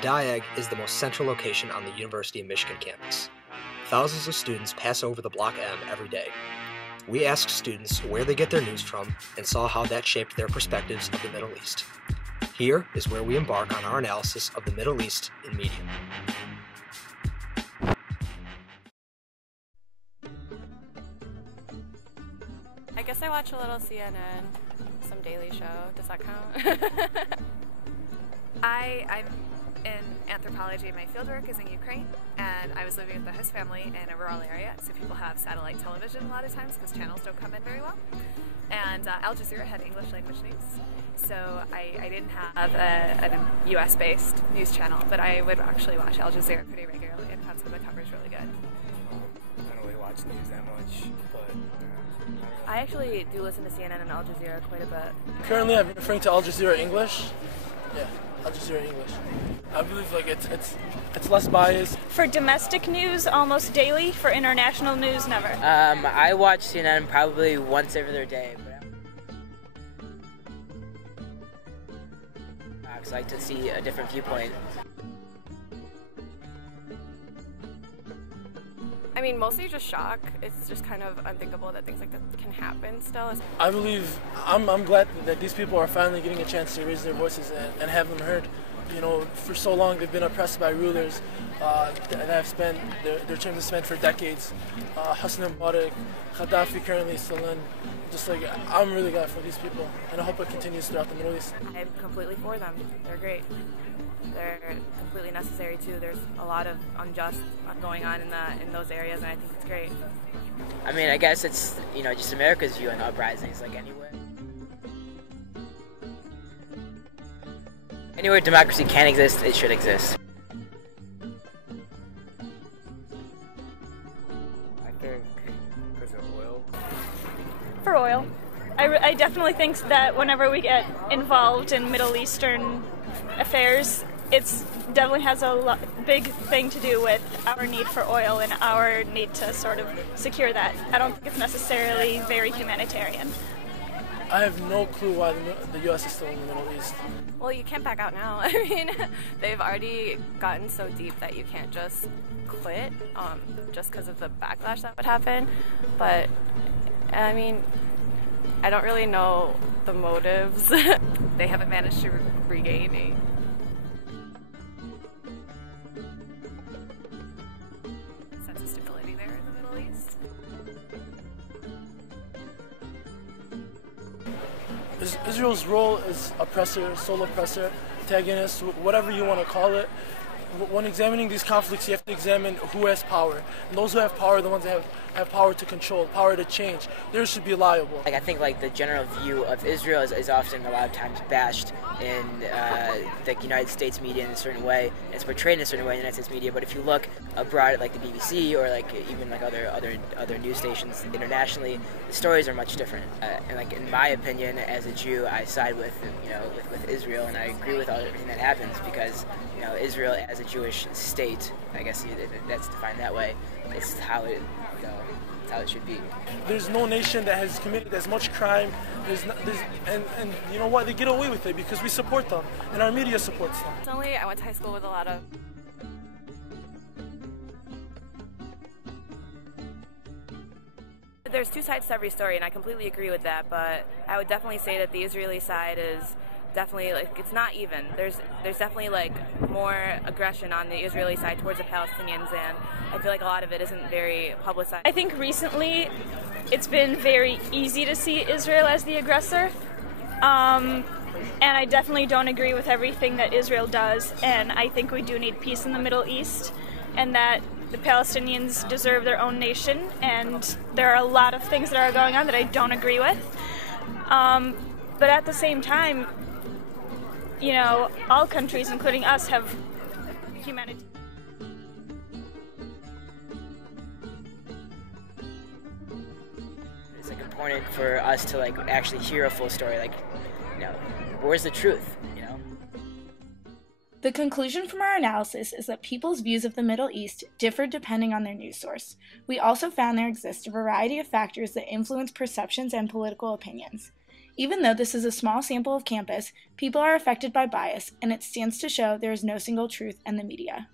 Diag is the most central location on the University of Michigan campus. Thousands of students pass over the Block M every day. We asked students where they get their news from and saw how that shaped their perspectives of the Middle East. Here is where we embark on our analysis of the Middle East in media. I guess I watch a little CNN, some Daily Show. Does that count? I'm in anthropology. My fieldwork is in Ukraine, and I was living with the host family in a rural area, so people have satellite television a lot of times because channels don't come in very well. And Al Jazeera had English language news, so I didn't have a US-based news channel, but I would actually watch Al Jazeera pretty regularly and found some of the coverage really good. I don't really watch the news that much, but I actually do listen to CNN and Al Jazeera quite a bit. Currently, I'm referring to Al Jazeera English. Yeah, Al Jazeera English. I believe it's less biased. For domestic news, almost daily. For international news, never. I watch CNN probably once every other day. I like to see a different viewpoint. I mean, mostly just shock. It's just kind of unthinkable that things like that can happen still. I believe, I'm glad that these people are finally getting a chance to raise their voices and have them heard. You know, for so long they've been oppressed by rulers that have spent their terms are spent for decades. Hosni Mubarak, Gaddafi currently still in. Just like, I'm really glad for these people, and I hope it continues throughout the Middle East. I'm completely for them. They're great. They're completely necessary too. There's a lot of unjust going on in those areas, and I think it's great. I mean, I guess it's, you know, just America's view on uprisings, like anywhere. Anywhere democracy can exist, it should exist. I think because of oil. For oil. I definitely think that whenever we get involved in Middle Eastern affairs, it's definitely has a big thing to do with our need for oil and our need to sort of secure that. I don't think it's necessarily very humanitarian. I have no clue why the U.S. is still in the Middle East. Well, you can't back out now. I mean, they've already gotten so deep that you can't just quit just because of the backlash that would happen. But, I mean, I don't really know the motives. They haven't managed to regain a sense of stability there in the Middle East. Israel's role as oppressor, sole oppressor, antagonist, whatever you want to call it. When examining these conflicts, you have to examine who has power. And those who have power are the ones that have power to control, power to change. They should be liable. Like, I think like the general view of Israel is often a lot of times bashed in the United States media in a certain way. And it's portrayed in a certain way in the United States media. But if you look abroad at like the BBC or like even like other news stations internationally, the stories are much different. And like in my opinion, as a Jew, I side with with Israel, and I agree with everything that happens because Israel as a Jewish state, I guess that's defined that way. It's how it it's how it should be. There's no nation that has committed as much crime. And you know what? They get away with it because we support them, and our media supports them. Personally, I went to high school with a lot of There's two sides to every story, and I completely agree with that, but I would definitely say that the Israeli side is definitely, like, it's not even. There's definitely, like, more aggression on the Israeli side towards the Palestinians, and I feel like a lot of it isn't very publicized. I think recently it's been very easy to see Israel as the aggressor, and I definitely don't agree with everything that Israel does, and I think we do need peace in the Middle East, and that the Palestinians deserve their own nation, and there are a lot of things that are going on that I don't agree with. But at the same time, all countries, including us, have humanity. It's like important for us to like actually hear a full story. Like, where's the truth? The conclusion from our analysis is that people's views of the Middle East differ depending on their news source. We also found there exists a variety of factors that influence perceptions and political opinions. Even though this is a small sample of campus, people are affected by bias, and it stands to show there is no single truth in the media.